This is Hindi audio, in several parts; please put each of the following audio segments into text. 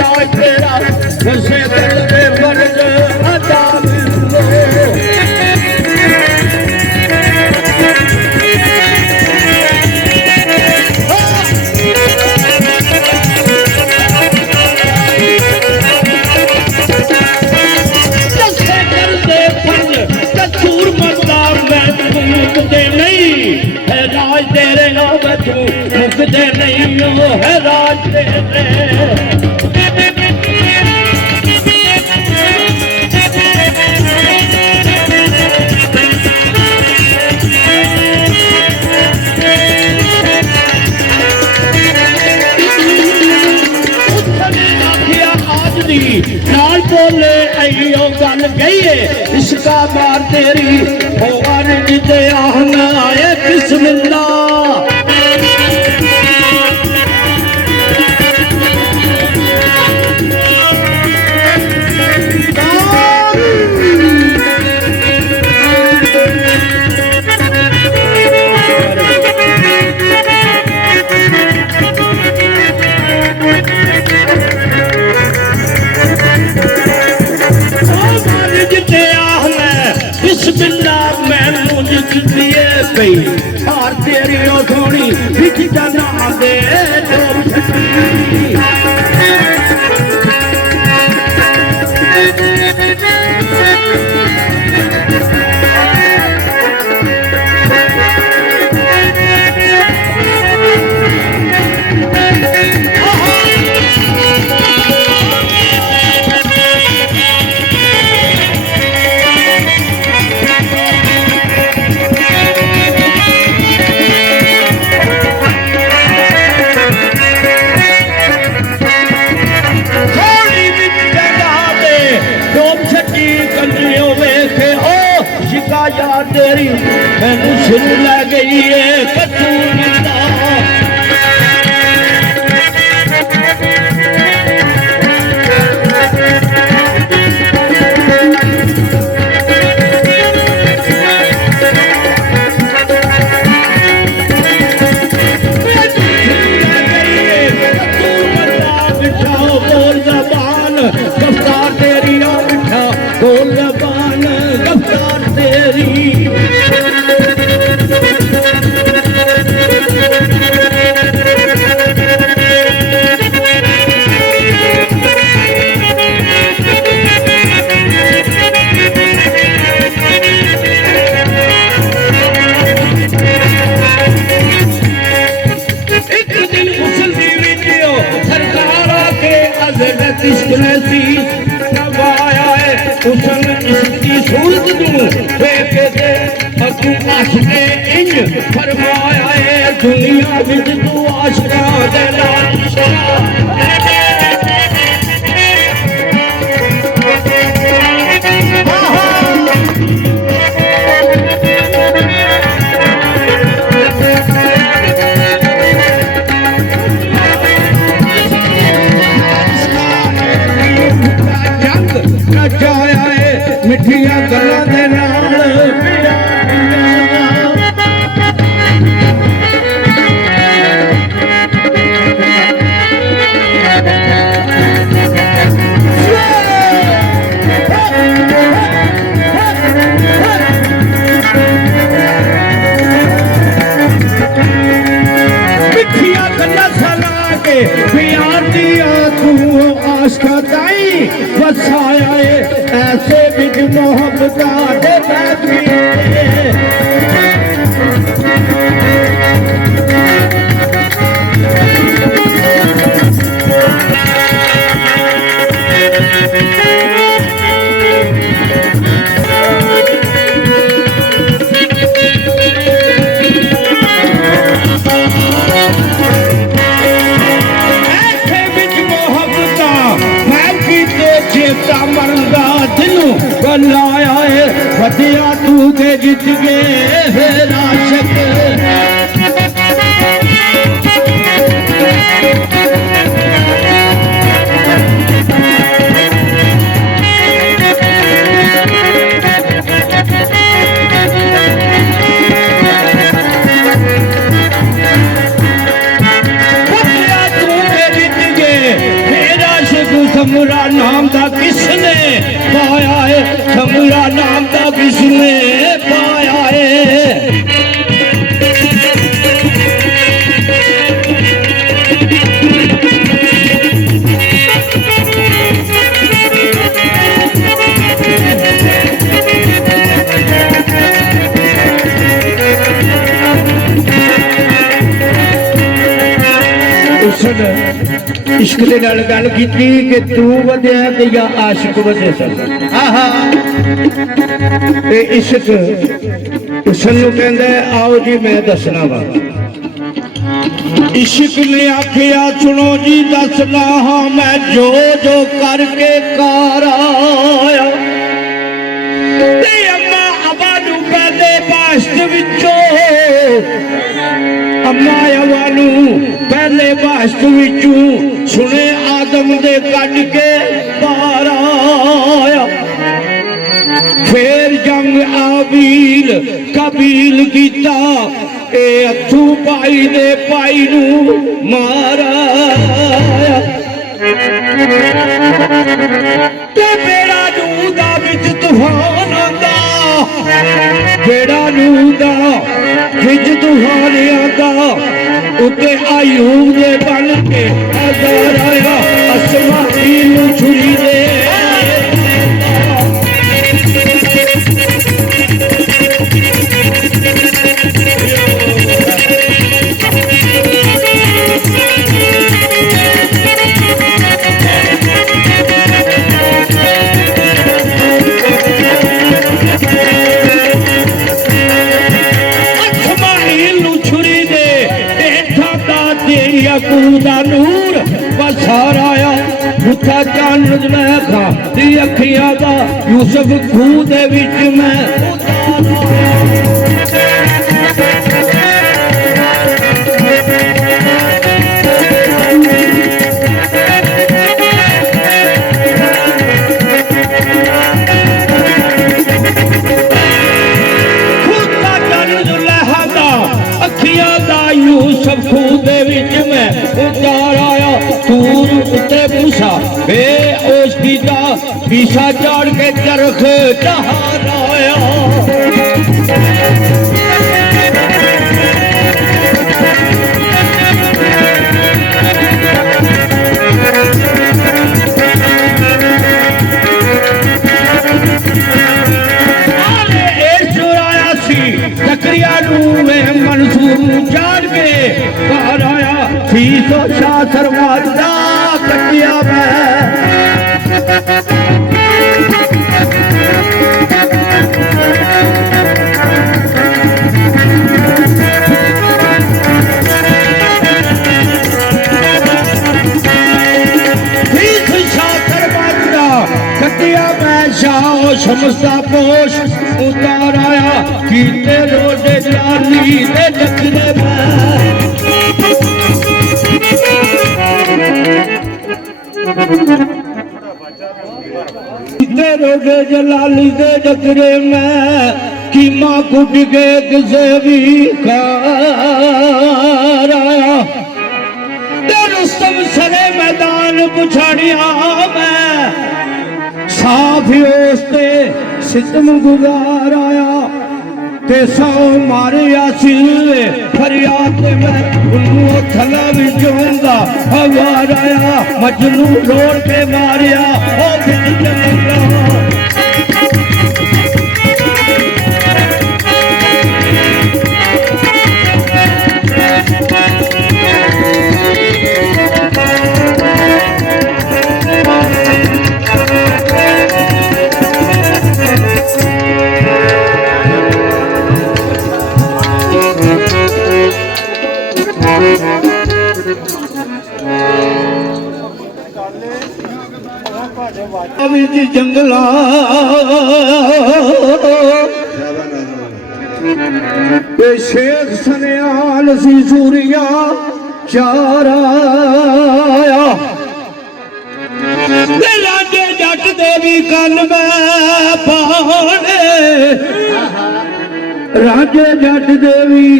राज तेरा बसे दिल में फर्ज अदा मिलो तेरे नाम तू मुकदे नहीं हो है राज तेरे नाल बोले अयो गल गई है इसका मार तेरी और जिते आहना आए बिस्मिल्लाह हार तेरी थोड़ी बिच जाना दे यार तेरी मैनू सिर लै गई है कसूर मिलता बोल जबान गफ्तार तेरी बिठा बोल जबान गफ्तार तेरी फरमाया है दुनिया विच तू आशरा दे जंग नचाया है मिठिया गल्लां दे नाल बसाया ऐसे बिच मोहब्बत लाया है फतिया तू के जीत गए राशक फतिया तू के जीत गए राशक थमरा नाम दा किसने पाया है, थमरा नाम दा किसने पाया है। इश्क दे नाल गल कीती कि तू वधिया ते या आशिक वधे सन। इश्क उसनू कहंदा आओ जी मैं दसना वा। इश्क ने आखिया सुनो जी दसना हाँ मैं जो जो करके कार आया। अम्मा अबा नू पहले बाश्त विचों अम्मा अबा नू पहले बाश्त विचों सुने आदम दे कट के बाहर आया। फिर जंग आबील कबील कीता ए अथू पाई दे पाई नू मारा। ते बेड़ा नू दा विच तूफान आंदा, बेड़ा नू दा विच तूफान आंदा। उत्ते आयूब दे बन के अज़र आया, असमानी नू छुरी दे कूदा नूर बसार आया। बुथा चान जुलैखा दी अखियां दा यूसुफ खूह दे विच मैं यूसुफ खूह दे विच मैं उतार आया। तूर उत्ते मूसा बेहोश कीता, पीछा चाड़ के चरख चहार आया। मंसूर जान के बाहर आया। फीसो शाह सरमाज दा कटिया समझता पोश उतार आया। कीते रोडे लाली दे डकरे कीते रोडे जलाली दे डकरे में कीमा कुट के किसे भी कार आया। रुस्तम सरे मैदान पुछाड़िया मैं साफियोस्ते सितम गुजार आया। ते सौ मारे सिले फरियाद मैं उन्नू थला विचोंदा हवार आया। मजनू रोड़ के मारिया ओ बिजली जंगला शेख सनियाल सी सूरिया चारा लाडे जट देवी कल में पाने। राजे जट देवी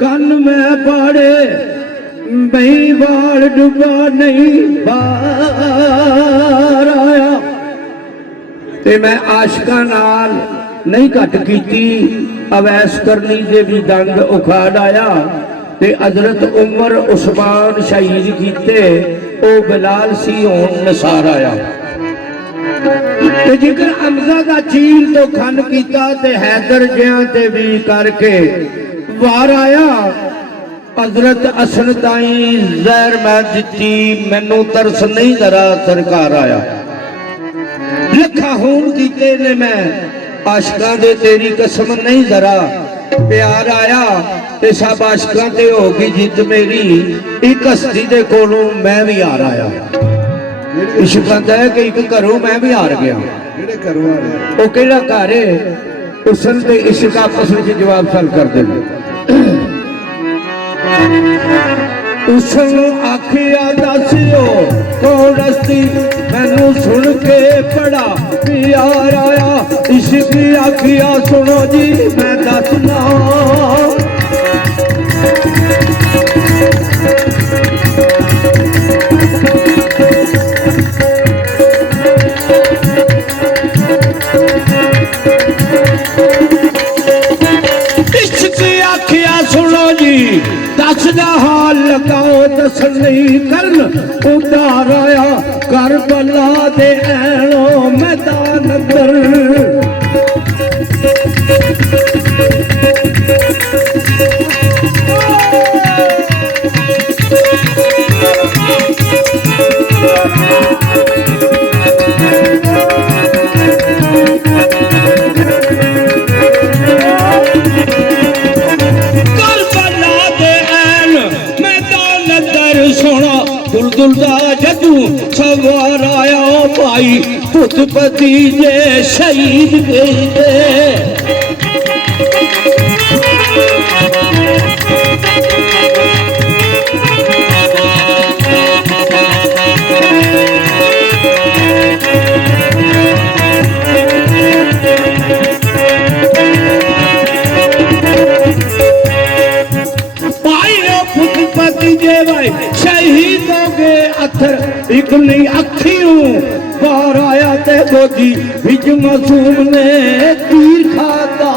कन में पाड़े बही बाल डुबा नहीं बा ते मैं आशका नाल नहीं घट की। अवैस करनी दे भी दंद उखाड़ आया ते हजरत उमर उस्मान शहीद किते, ओ बिलाल सी होन नसार आया। ते जिकर हमजा का चील तो खन किया ते हैदर जिया ते भी करके वार आया। हजरत असन ताई जहर मैं दिती, मैनू तरस नहीं जरा सरकार आया। लखा होन कीते ने मैं आशका दे, तेरी कसम नहीं जरा प्यार आया। ते सब आशका ते हो गई जिद मेरी, एक हस्ती दे कोलों मैं भी हार आया। इश्क कहता है कि एक घरों मैं भी हार गया। वो केड़ा घर है, उसन ते इश्क आपस में जवाब सल कर देना। उसनू आखिया दसियो कौन हस्ती, मैनू सुन के बड़ा प्यार आया। इश्क आखिया सुनो जी मैं दसना, इश्क आखिया सुनो जी दसदा हाल लगाओ, दसन नहीं करन उतार आया। करबला दे ऐनो मैदान अंदर, दुलदा जदू सवार आया भाई, पुत भतीजे शहीद गए। भाई शहीद हो गए अथर एक नहीं अखियों बाहर आया ते गोदी विच मासूम ने तीर खाता।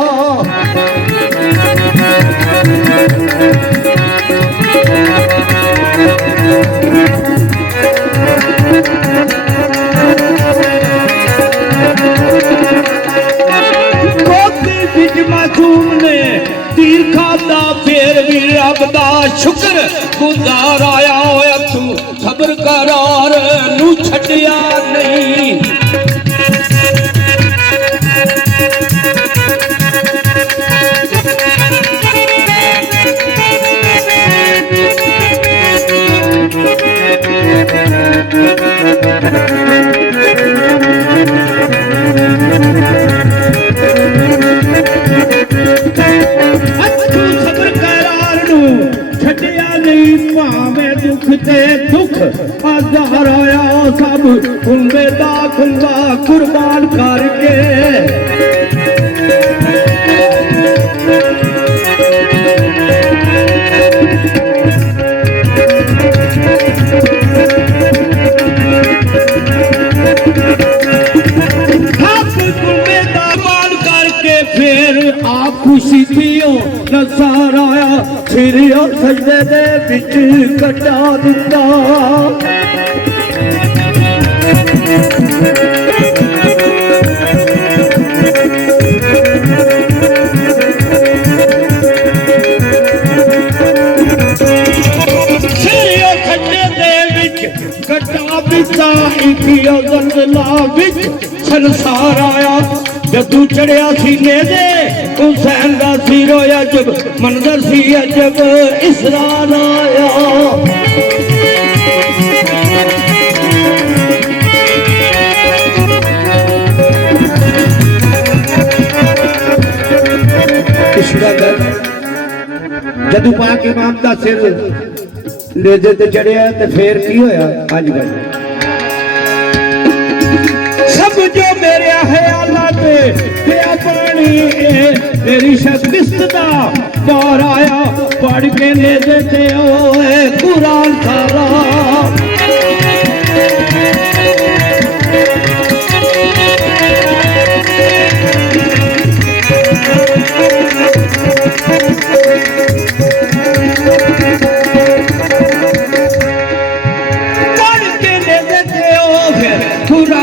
गोदी विच मासूम ने तीर खाता, फिर भी रब दा शुक्र गुजार आया होया। तू खबर करार नू छड्डिया नहीं, दुख ते दुख आजार आया। सब खुंबे दा खुंबा कुर्बान करके, फिर आप खुशी थियो नसार आया। फिर सजदे दे विच कटा दिता, संसार आया। जदू चढ़िया सीने दे हुसैन दा सिर होया जब मंजर सी जब इसरार आया। जदू पाक इमाम दा सिर नेजे ते चढ़िया ते फिर की होया अज गल सब जो मेरे ख्याला ते पानी मेरी शक्तिस्त दा बार आया। पढ़ के नेजे ते ओए कुरान सारा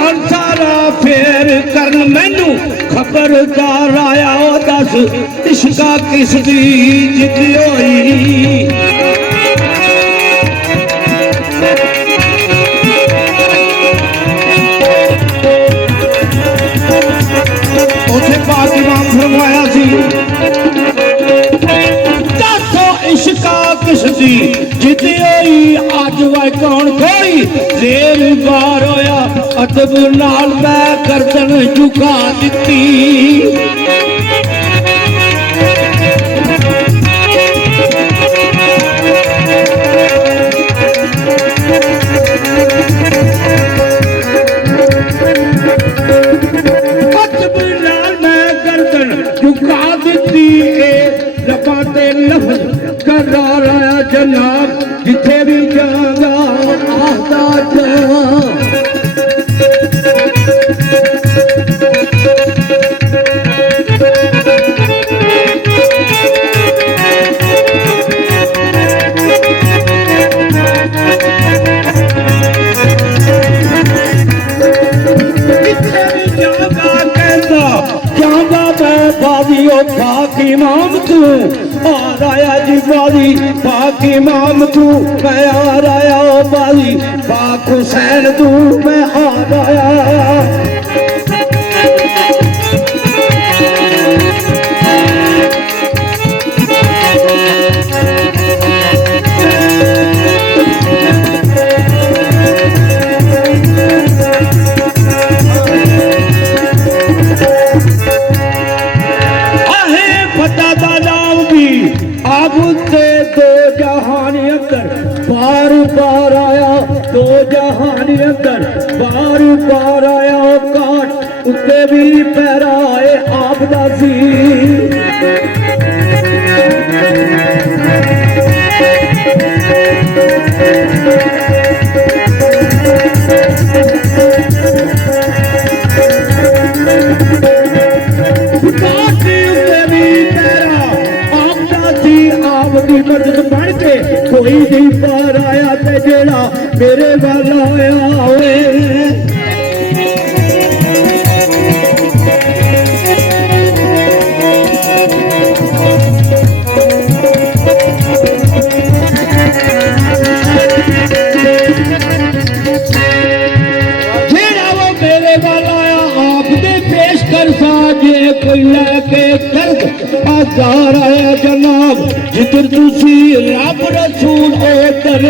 जहान सारा फेर करन मैनू खबरदार आया ओ दस इश्का किस दी जिद होई उसे पाक इमाम फरमाया सी दसो इश्का किस दी जिद होई अज वाई कौन कोई जेर बार होया अदब नाल मैं गर्दन झुका दिती करार आया जनाब जिथे भी जागा आता जा इमाम तू आ राया जी बाजी पाक इमाम तू मैं आ राया बाजी पाक हुसैन तू मैं आ राया बार बार आया दो जहान अंदर बार बार आया काट उत्ते भी पैरा आए आप दासी मदद बढ़ के कोई नहीं पार आया ते जेड़ा मेरे वाला होया होए जेड़ा वो मेरे वाला आया आप दे पेश कर साजे कोई लेके दर्द आजार आया जनाब जिधर तुसी रब रसूल उधर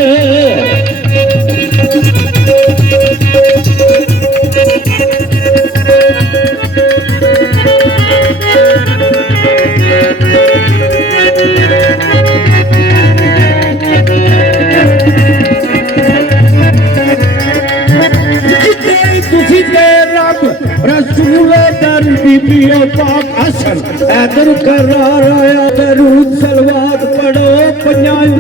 रसूल दर बीबियों पाक हसन ऐदर करार आया दरूद सलवात पढ़ो पंजाब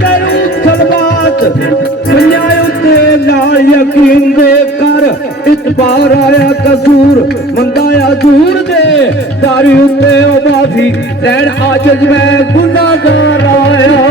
दरूद सलवात पंजाब नाल यकीन दे कर इतबार आया कसूर मंदाया दूर दे दारी उत्ते ओ माफी लैन आजज मैं गुनाहगार आया